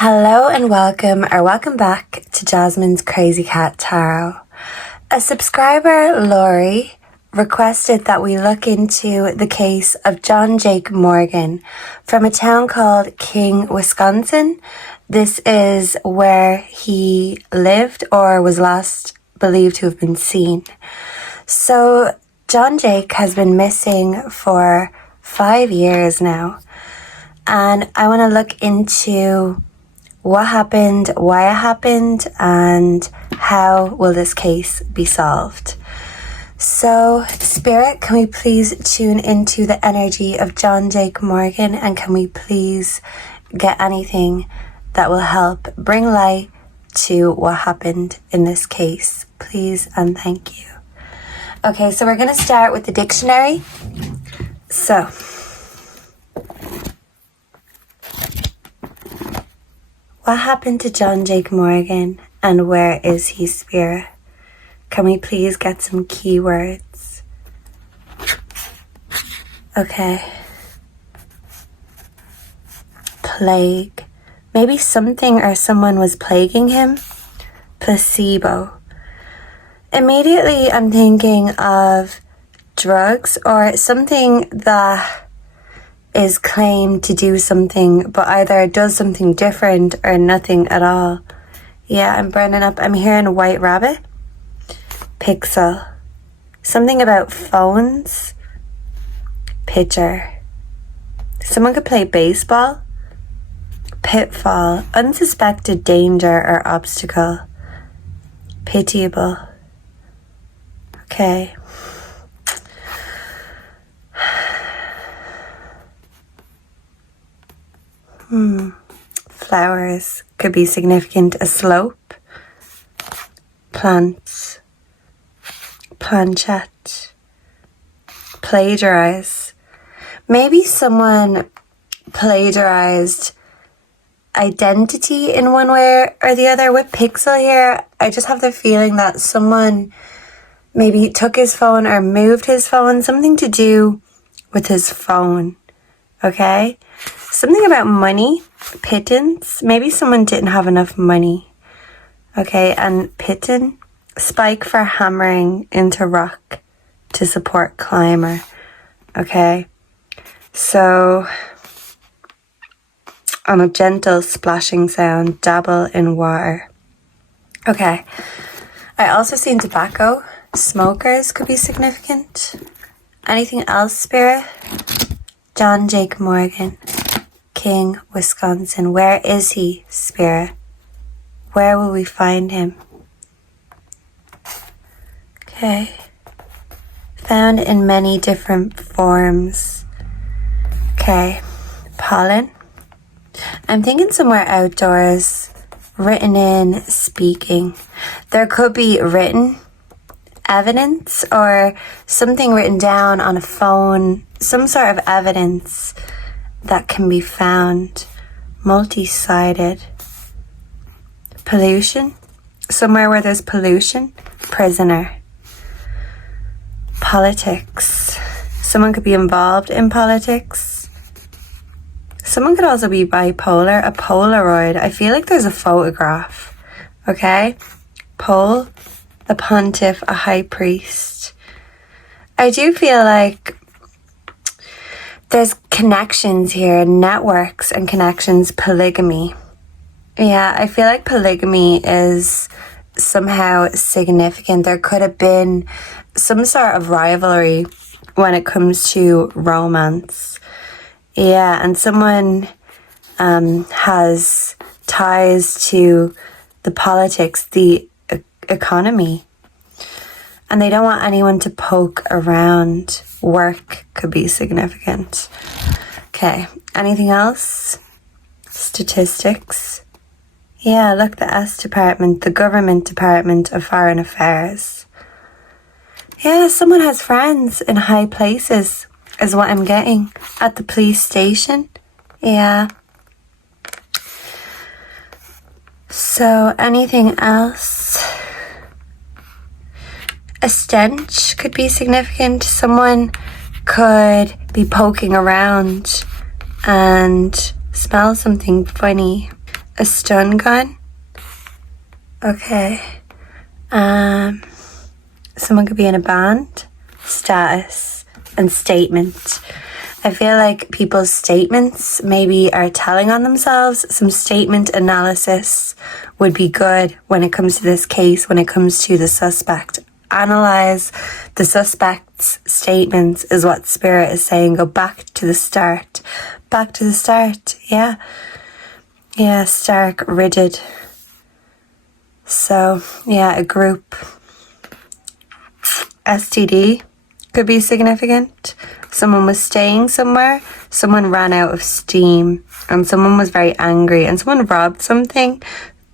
Hello and welcome back to Jasmine's Crazy Cat Tarot. A subscriber, Laurie, requested that we look into the case of Jon Jake Morgan from a town called King, Wisconsin. This is where he lived or was last believed to have been seen. So Jon Jake has been missing for 5 years now, and I want to look into what happened, why it happened, and how will this case be solved. So, Spirit, can we please tune into the energy of Jon Jake Morgan, and can we please get anything that will help bring light to what happened in this case, please and thank you. Okay, so we're going to start with the dictionary. So, what happened to Jon Jake Morgan, and where is he, Spirit? Can we please get some keywords? Okay. Plague. Maybe something or someone was plaguing him. Placebo. Immediately I'm thinking of drugs or something that is claimed to do something, but either does something different or nothing at all. Yeah, I'm burning up. I'm hearing white rabbit. Pixel. Something about phones. Pitcher. Someone could play baseball. Pitfall. Unsuspected danger or obstacle. Pitiable. Okay. Flowers could be significant. A slope. Plants. Planchette. Plagiarize. Maybe someone plagiarized identity in one way or the other. With Pixel here, I just have the feeling that someone maybe took his phone or moved his phone. Something to do with his phone. Okay? Something about money. Pittance. Maybe someone didn't have enough money. Okay, and pitten. Spike for hammering into rock to support climber. Okay, so on a gentle splashing sound, dabble in water. Okay, I also seen tobacco. Smokers could be significant. Anything else, Spirit? Jon Jake Morgan, King, Wisconsin. Where is he, Spirit? Where will we find him? Okay. Found in many different forms. Okay. Pollen. I'm thinking somewhere outdoors. Written in, speaking. There could be written evidence or something written down on a phone. Some sort of evidence that can be found. Multi-sided. Pollution. Somewhere where there's pollution. Prisoner. Politics. Someone could be involved in politics. Someone could also be bipolar. A Polaroid. I feel like there's a photograph. Okay? Pole. A pontiff. A high priest. I do feel like there's connections here. Networks and connections. Polygamy. Yeah, I feel like polygamy is somehow significant. There could have been some sort of rivalry when it comes to romance. Yeah, and someone has ties to the politics, the economy, and they don't want anyone to poke around. Work could be significant. Okay, anything else? Statistics. Yeah, look, the S department, the government department of foreign affairs. Yeah, someone has friends in high places, is what I'm getting. At the police station. Yeah. So, anything else? A stench could be significant. Someone could be poking around and smell something funny. A stun gun. Okay. Someone could be in a band. Status and statement. I feel like people's statements maybe are telling on themselves. Some statement analysis would be good when it comes to this case, when it comes to the suspect. Analyze the suspect's statements is what Spirit is saying. Go back to the start. Back to the start. Yeah. Yeah, stark, rigid. So, yeah, a group. STD could be significant. Someone was staying somewhere, someone ran out of steam, and someone was very angry, and someone robbed something.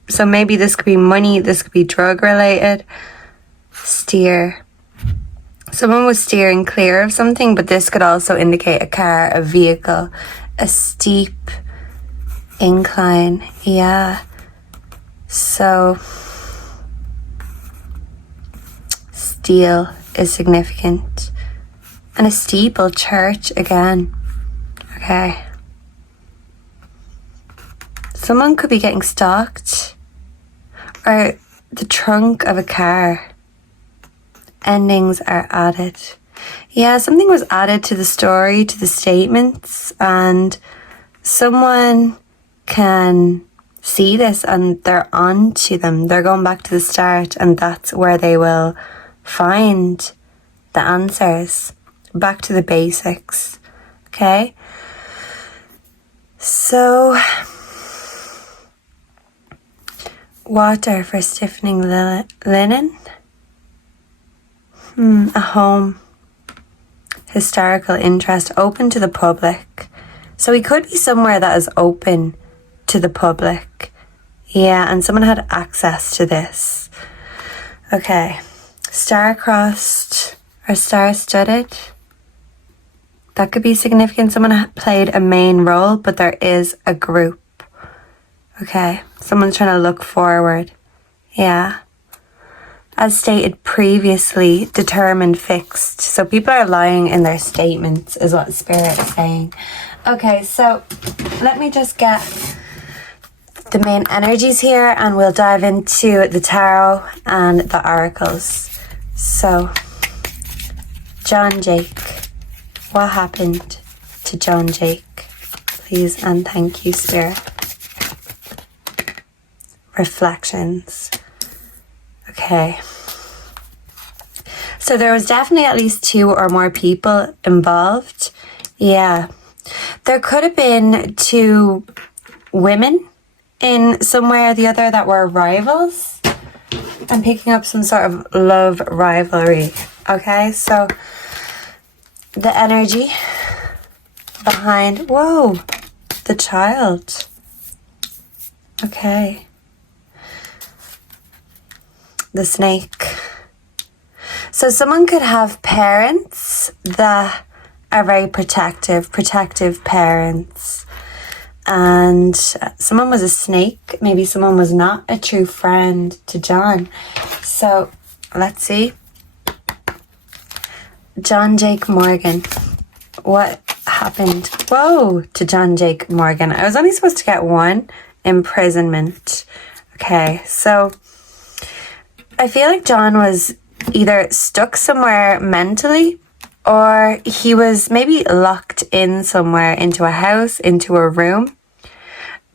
So maybe this could be money, this could be drug related. Steer. Someone was steering clear of something, but this could also indicate a car, a vehicle, a steep incline. Yeah. So steel is significant. And a steeple, church again. Okay. Someone could be getting stalked. Or the trunk of a car. Endings are added. Yeah, something was added to the story, to the statements, and someone can see this and they're on to them. They're going back to the start, and that's where they will find the answers. Back to the basics. Okay? So, water for stiffening linen. A home. Historical interest, open to the public. So he could be somewhere that is open to the public. Yeah, and someone had access to this. Okay. Star-crossed or star-studded. That could be significant. Someone played a main role, but there is a group. Okay. Someone's trying to look forward. Yeah. As stated previously, determined, fixed. So people are lying in their statements is what Spirit is saying. Okay, so let me just get the main energies here and we'll dive into the tarot and the oracles. So, Jon Jake. What happened to Jon Jake? Please and thank you, Spirit. Reflections. Okay. So there was definitely at least 2 or more people involved. Yeah. There could have been 2 women in some way or the other that were rivals. I'm picking up some sort of love rivalry. Okay, so the energy behind, whoa, the child. Okay. The snake. So someone could have parents that are very protective parents. And someone was a snake. Maybe someone was not a true friend to Jon. So let's see. Jon Jake Morgan. What happened? Whoa, to Jon Jake Morgan. I was only supposed to get 1. Imprisonment. Okay, so I feel like Jon was either stuck somewhere mentally or he was maybe locked in somewhere, into a house, into a room.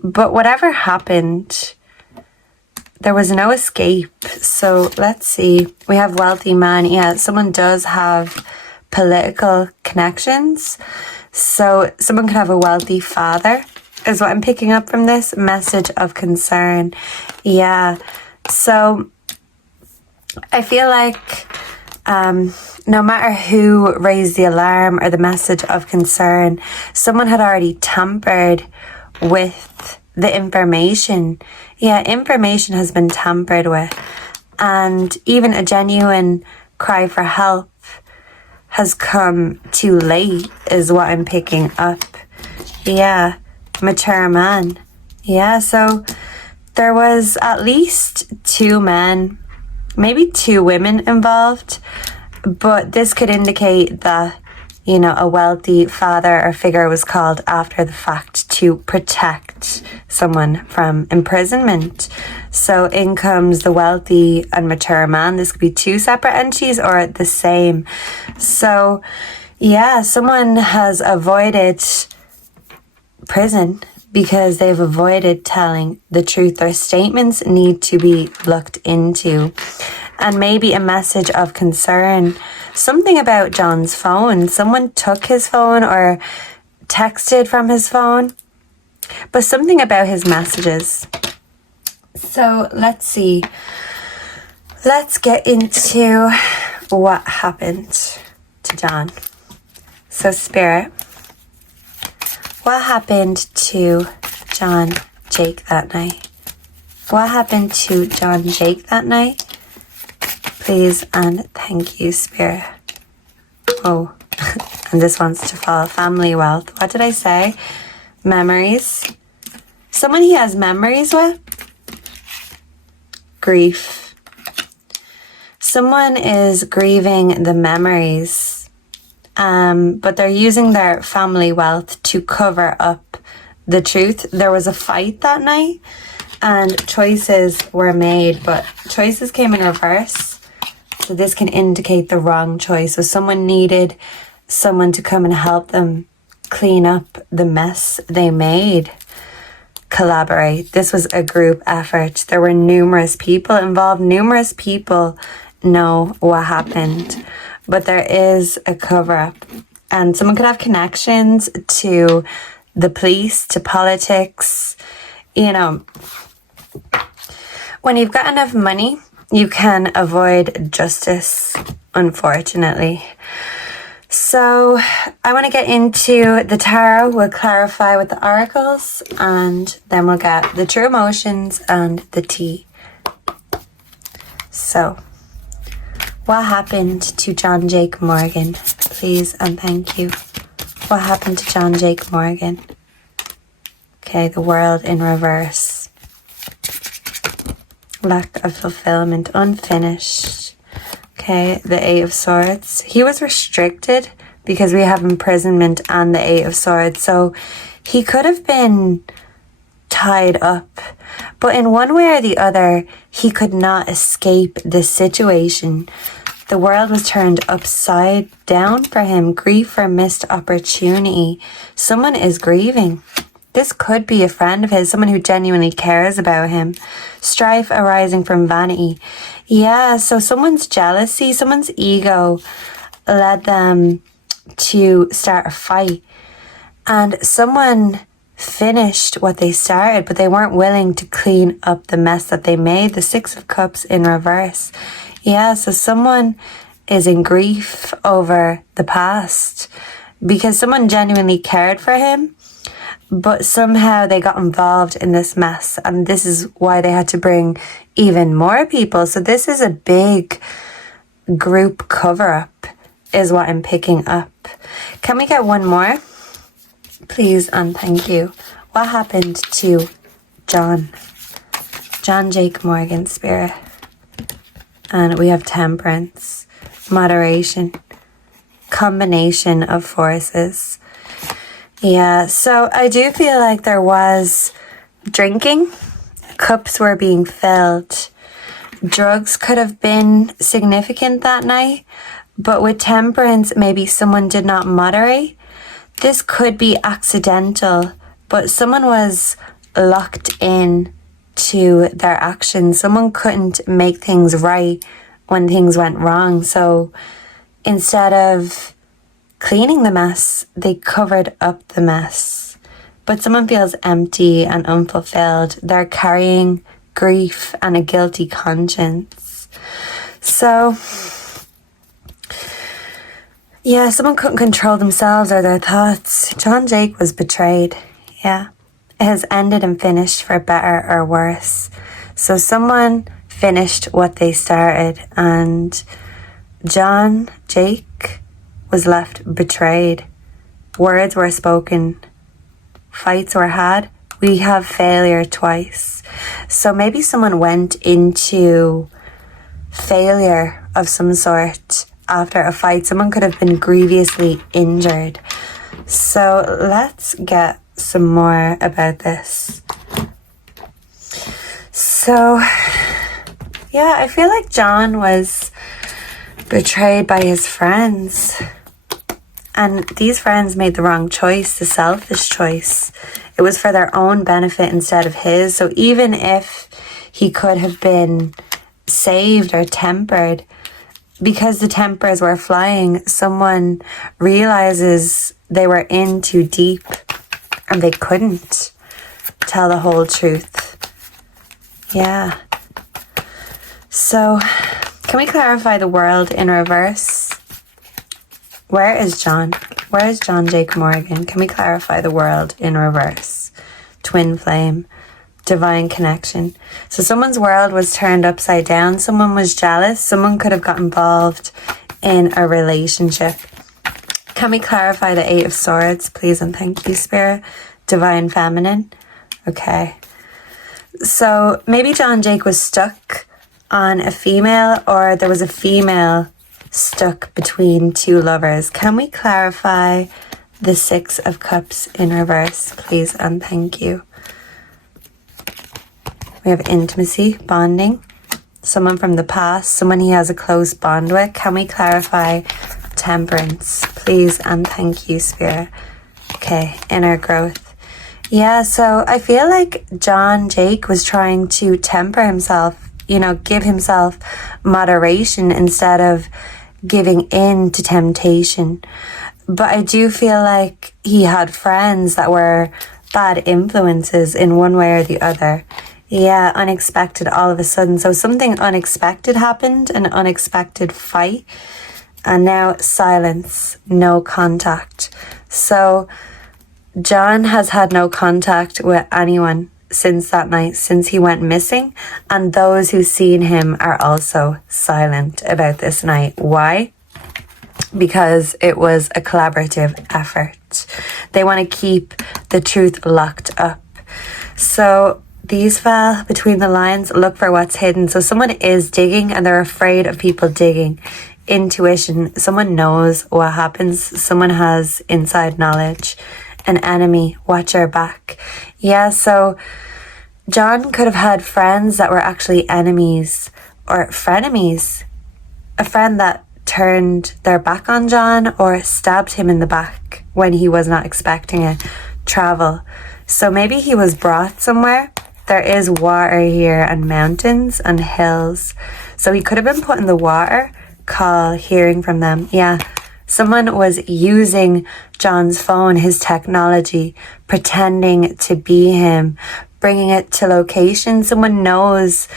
But whatever happened, there was no escape. So let's see. We have wealthy man. Yeah, someone does have political connections. So someone could have a wealthy father, is what I'm picking up from this. Message of concern. Yeah. So I feel like no matter who raised the alarm or the message of concern, someone had already tampered with the information. Yeah, information has been tampered with. And even a genuine cry for help has come too late, is what I'm picking up. Yeah, mature man. Yeah, so there was at least 2 men, maybe 2 women involved, but this could indicate that, you know, a wealthy father or figure was called after the fact to protect protect someone from imprisonment. So in comes the wealthy and mature man. This could be two separate entities or the same. So yeah, someone has avoided prison because they've avoided telling the truth. Their statements need to be looked into. And maybe a message of concern. Something about Jon's phone. Someone took his phone or texted from his phone. But something about his messages. So let's see. Let's get into what happened to Jon. So Spirit, what happened to Jon Jake that night? What happened to Jon Jake that night? Please and thank you, Spirit. Oh, and this wants to follow family wealth. What did I say? Memories. Someone he has memories with? Grief. Someone is grieving the memories, but they're using their family wealth to cover up the truth. There was a fight that night and choices were made, but choices came in reverse. So this can indicate the wrong choice. So someone needed someone to come and help them clean up the mess they made. Collaborate. This was a group effort. There were numerous people involved. Numerous people know what happened, but there is a cover-up. And someone could have connections to the police, to politics. You know, when you've got enough money, you can avoid justice, unfortunately. So I want to get into the tarot. We'll clarify with the oracles and then we'll get the true emotions and the tea. So what happened to Jon Jake Morgan? Please and thank you. What happened to Jon Jake Morgan? Okay, the world in reverse. Lack of fulfillment, unfinished. Okay, the Eight of Swords. He was restricted because we have imprisonment and the Eight of Swords. So he could have been tied up. But in one way or the other, he could not escape this situation. The world was turned upside down for him. Grief for missed opportunity. Someone is grieving. This could be a friend of his, someone who genuinely cares about him. Strife arising from vanity. Yeah, so someone's jealousy, someone's ego led them to start a fight. And someone finished what they started, but they weren't willing to clean up the mess that they made. The Six of Cups in reverse. Yeah, so someone is in grief over the past because someone genuinely cared for him. But somehow they got involved in this mess, and this is why they had to bring even more people. So this is a big group cover-up is what I'm picking up. Can we get one more? Please and thank you. What happened to Jon Jake Morgan, Spirit? And we have temperance, moderation, combination of forces. Yeah, so I do feel like there was drinking. Cups were being filled. Drugs could have been significant that night. But with temperance, maybe someone did not moderate. This could be accidental, but someone was locked in to their actions. Someone couldn't make things right when things went wrong. So instead of cleaning the mess, they covered up the mess. But someone feels empty and unfulfilled. They're carrying grief and a guilty conscience. So yeah, someone couldn't control themselves or their thoughts. Jon Jake was betrayed. Yeah, it has ended and finished for better or worse. So someone finished what they started, and Jon Jake was left betrayed. Words were spoken. Fights were had. We have failure twice. So maybe someone went into failure of some sort after a fight. Someone could have been grievously injured. So let's get some more about this. So, yeah, I feel like Jon was betrayed by his friends. And these friends made the wrong choice, the selfish choice. It was for their own benefit instead of his. So even if he could have been saved or tempered, because the tempers were flying, someone realizes they were in too deep and they couldn't tell the whole truth. Yeah. So, can we clarify the world in reverse? Where is Jon? Where is Jon Jake Morgan? Can we clarify the world in reverse? Twin flame, divine connection. So someone's world was turned upside down. Someone was jealous. Someone could have got involved in a relationship. Can we clarify the Eight of Swords, please? And thank you, Spirit. Divine feminine. Okay. So maybe Jon Jake was stuck on a female, or there was a female stuck between two lovers. Can we clarify the Six of Cups in reverse, please? And thank you. We have intimacy, bonding, someone from the past, someone he has a close bond with. Can we clarify temperance, please? And thank you, Spirit. Okay, inner growth. Yeah, so I feel like Jon Jake was trying to temper himself, give himself moderation instead of giving in to temptation. But I do feel like he had friends that were bad influences in one way or the other. Yeah, unexpected all of a sudden. So something unexpected happened, an unexpected fight, and now silence, no contact. So Jon has had no contact with anyone since that night, since he went missing, and those who seen him are also silent about this night. Why? Because it was a collaborative effort. They want to keep the truth locked up. So these fell between the lines. Look for what's hidden. So someone is digging and they're afraid of people digging. Intuition. Someone knows what happens. Someone has inside knowledge. An enemy. Watch your back. Yeah, so Jon could have had friends that were actually enemies or frenemies. A friend that turned their back on Jon or stabbed him in the back when he was not expecting it. Travel. So maybe he was brought somewhere. There is water here and mountains and hills. So he could have been put in the water. Call, hearing from them. Yeah. Someone was using Jon's phone, his technology, pretending to be him, bringing it to location. Someone knows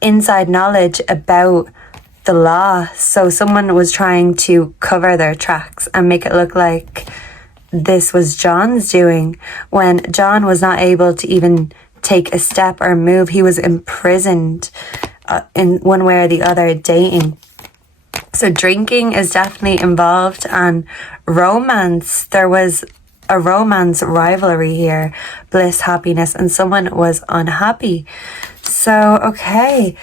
inside knowledge about the law. So someone was trying to cover their tracks and make it look like this was Jon's doing when Jon was not able to even take a step or move. He was imprisoned in one way or the other, dating. So drinking is definitely involved, and romance. There was a romance rivalry here, bliss, happiness, and someone was unhappy. So, okay,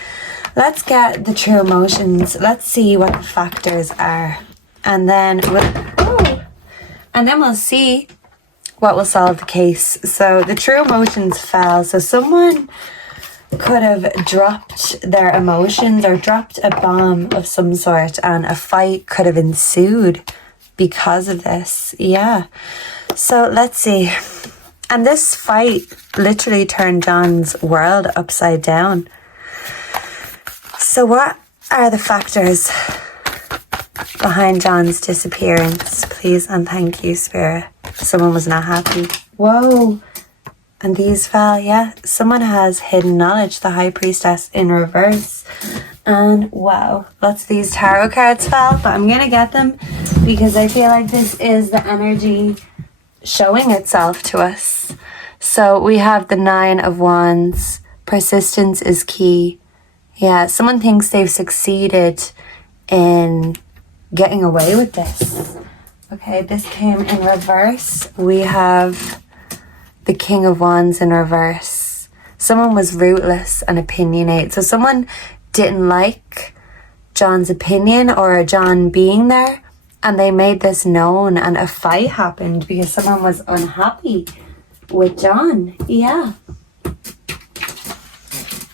let's get the true emotions. Let's see what the factors are. And then we'll see what will solve the case. So the true emotions fell. So someone could have dropped their emotions or dropped a bomb of some sort, and a fight could have ensued because of this. Yeah. So let's see. And this fight literally turned Jon's world upside down. So what are the factors behind Jon's disappearance, please? And thank you, Spirit. Someone was not happy. Whoa. And these fell, yeah. Someone has hidden knowledge, the High Priestess in reverse. And wow, lots of these tarot cards fell, but I'm going to get them because I feel like this is the energy showing itself to us. So we have the Nine of Wands. Persistence is key. Yeah, someone thinks they've succeeded in getting away with this. Okay, this came in reverse. We have the King of Wands in reverse. Someone was rootless and opinionate. So someone didn't like Jon's opinion or Jon being there, and they made this known, and a fight happened because someone was unhappy. with Jon. Yeah.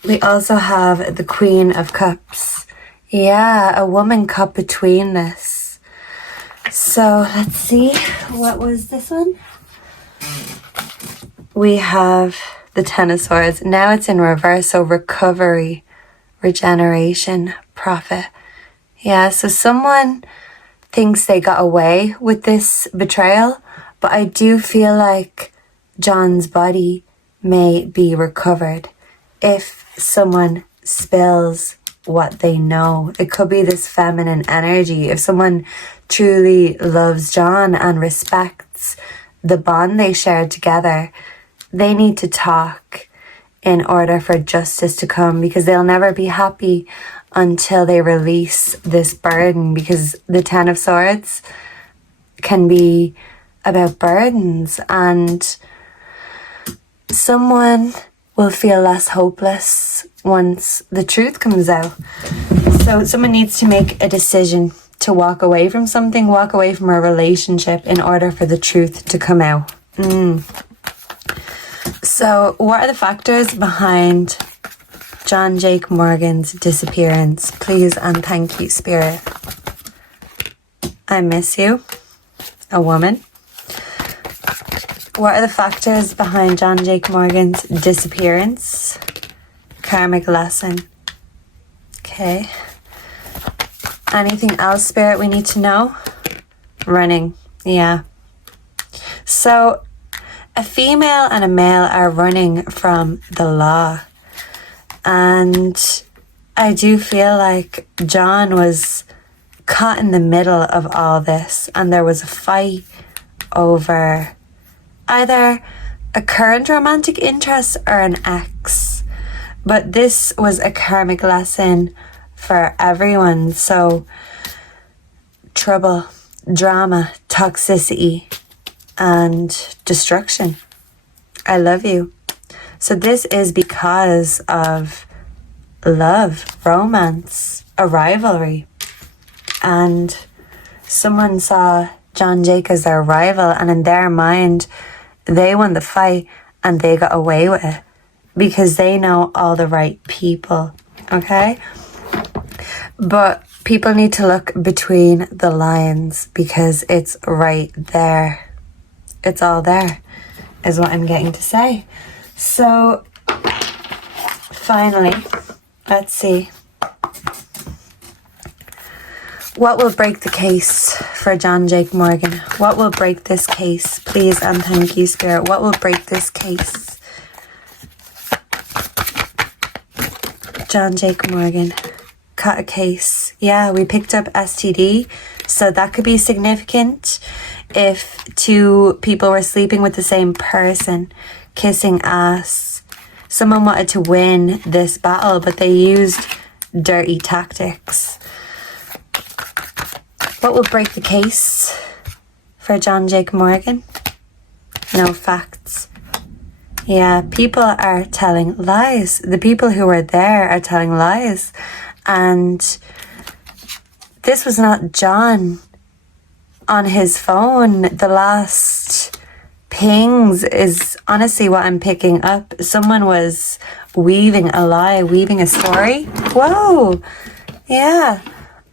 We also have the Queen of Cups. Yeah, a woman caught between this. So let's see. What was this one? We have the Ten of Swords. Now it's in reverse. So recovery, regeneration, profit. Yeah, so someone thinks they got away with this betrayal, but I do feel like Jon's body may be recovered if someone spills what they know. It could be this feminine energy. If someone truly loves Jon and respects the bond they shared together, they need to talk in order for justice to come, because they'll never be happy until they release this burden, because the Ten of Swords can be about burdens, and someone will feel less hopeless once the truth comes out. So someone needs to make a decision to walk away from something, walk away from a relationship in order for the truth to come out. So what are the factors behind Jon Jake Morgan's disappearance? Please and thank you, Spirit. I miss you. A woman. What are the factors behind Jon Jake Morgan's disappearance? Karmic lesson. Okay. Anything else, Spirit, we need to know? Running. Yeah. So a female and a male are running from the law. And I do feel like Jon was caught in the middle of all this, and there was a fight over either a current romantic interest or an ex. But this was a karmic lesson for everyone. So trouble, drama, toxicity, and destruction. I love you. So this is because of love, romance, a rivalry. And someone saw Jon Jake as their rival, and in their mind, they won the fight and they got away with it because they know all the right people, okay? But people need to look between the lines because it's right there. It's all there, is what I'm getting to say. So, finally, let's see. What will break the case for Jon Jake Morgan? What will break this case? Please and thank you, Spirit. What will break this case? Jon Jake Morgan. Caught a case. Yeah, we picked up STD. So that could be significant if two people were sleeping with the same person, kissing ass. Someone wanted to win this battle, but they used dirty tactics. What will break the case for Jon Jake Morgan? No facts. Yeah, people are telling lies. The people who were there are telling lies. And this was not Jon on his phone. The last pings is honestly what I'm picking up. Someone was weaving a lie, weaving a story. Whoa. Yeah.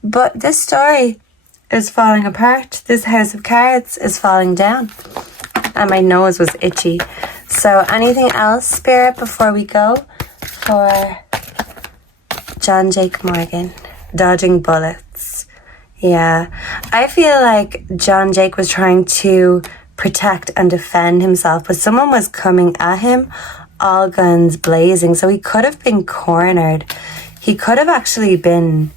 But this story is falling apart. This house of cards is falling down. And my nose was itchy. So anything else, Spirit, before we go for Jon Jake Morgan? Dodging bullets. Yeah. I feel like Jon Jake was trying to protect and defend himself, but someone was coming at him, all guns blazing. So he could have been cornered. He could have actually been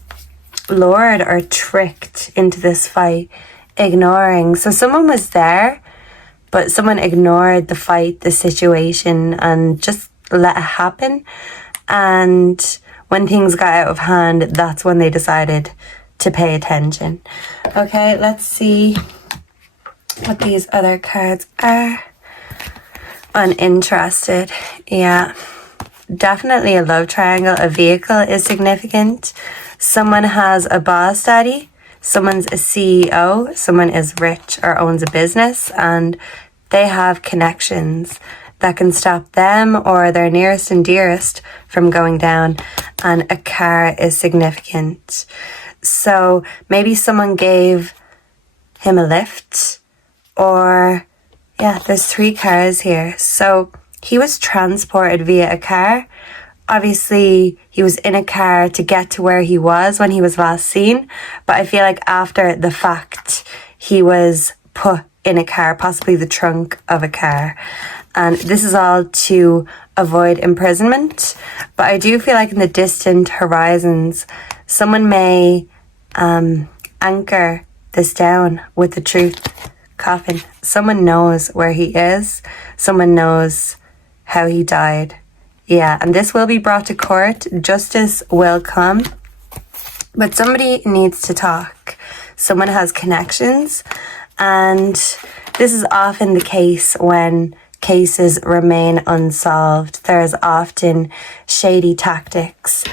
lured or tricked into this fight, ignoring. So someone was there, but someone ignored the fight, the situation, and just let it happen. And when things got out of hand, that's when they decided to pay attention. Okay, let's see what these other cards are. Uninterested. Yeah, definitely a love triangle. A vehicle is significant. Someone has a boss daddy, someone's a CEO, someone is rich or owns a business, and they have connections that can stop them or their nearest and dearest from going down, and a car is significant. So maybe someone gave him a lift, or yeah, there's 3 cars here. So he was transported via a car. Obviously, he was in a car to get to where he was when he was last seen, but I feel like after the fact, he was put in a car, possibly the trunk of a car. And this is all to avoid imprisonment. But I do feel like in the distant horizons, someone may anchor this down with the truth coffin. Someone knows where he is. Someone knows how he died. Yeah, and this will be brought to court. Justice will come. But somebody needs to talk. Someone has connections. And this is often the case when cases remain unsolved. There's often shady tactics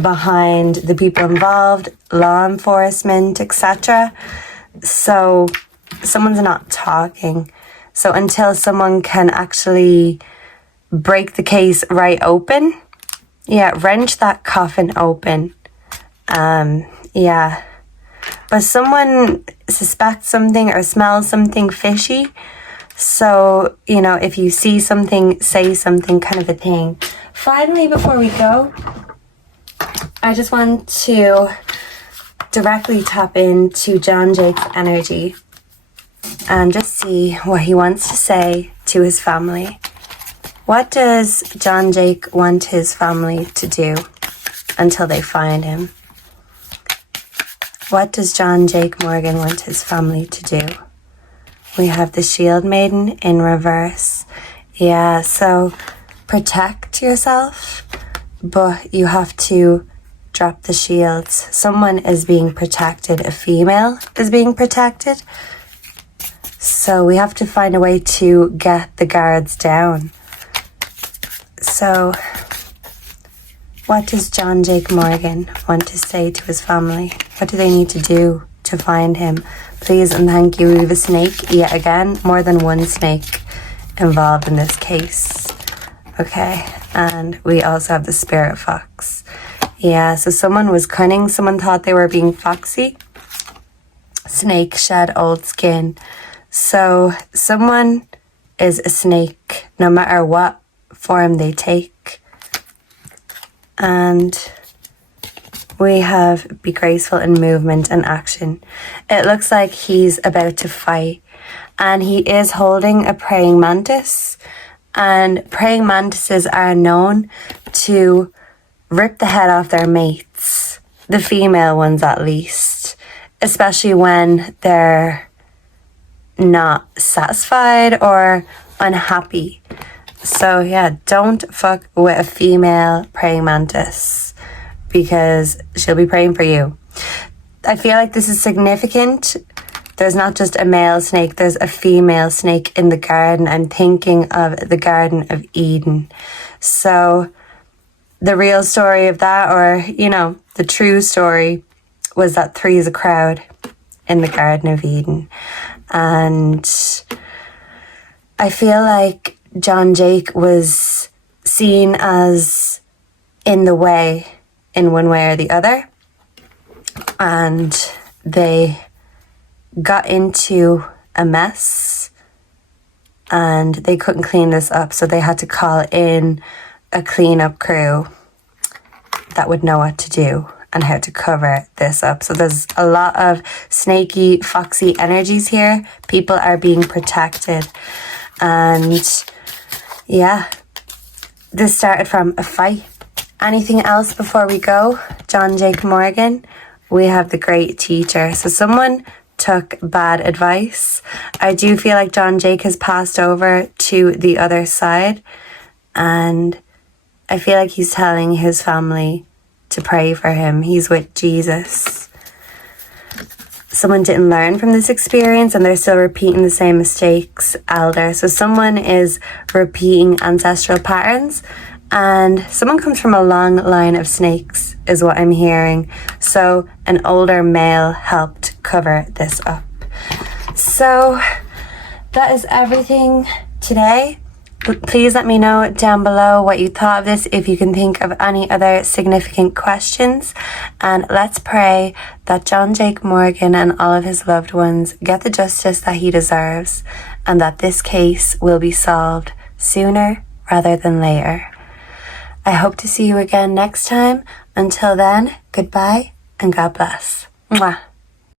behind the people involved, law enforcement, etc. So someone's not talking. So until someone can actually break the case right open, wrench that coffin open. But someone suspects something or smells something fishy. So, if you see something, say something, kind of a thing. Finally, before we go, I just want to directly tap into Jon Jake's energy and just see what he wants to say to his family. What does Jon Jake want his family to do until they find him? What does Jon Jake Morgan want his family to do? We have the Shield Maiden in reverse. Yeah, so protect yourself, but you have to drop the shields. Someone is being protected. A female is being protected. So we have to find a way to get the guards down. So what does Jon Jake Morgan want to say to his family? What do they need to do to find him? Please and thank you. We have a snake yet again. More than one snake involved in this case. Okay, and we also have the spirit fox. Yeah, so someone was cunning. Someone thought they were being foxy. Snake shed old skin. So someone is a snake no matter what form they take. And we have be graceful in movement and action. It looks like he's about to fight, and he is holding a praying mantis, and praying mantises are known to rip the head off their mates, the female ones at least, especially when they're not satisfied or unhappy. So yeah, don't fuck with a female praying mantis, because she'll be praying for you. I feel like this is significant. There's not just a male snake, there's a female snake in the garden. I'm thinking of the Garden of Eden. So the real story of that, or, the true story, was that 3 is a crowd in the Garden of Eden. And I feel like Jon Jake was seen as in the way, in one way or the other, and they got into a mess and they couldn't clean this up, so they had to call in a cleanup crew that would know what to do and how to cover this up. So there's a lot of snaky, foxy energies here. People are being protected, and yeah, this started from a fight. Anything else before we go? Jon Jake Morgan. We have the great teacher. So someone took bad advice. I do feel like Jon Jake has passed over to the other side, and I feel like he's telling his family to pray for him. He's with Jesus. Someone didn't learn from this experience and they're still repeating the same mistakes. Elder. So someone is repeating ancestral patterns, and someone comes from a long line of snakes is what I'm hearing. So an older male helped cover this up. So that is everything today. Please let me know down below what you thought of this, if you can think of any other significant questions. And let's pray that Jon Jake Morgan and all of his loved ones get the justice that he deserves, and that this case will be solved sooner rather than later. I hope to see you again next time. Until then, goodbye and God bless. Mwah.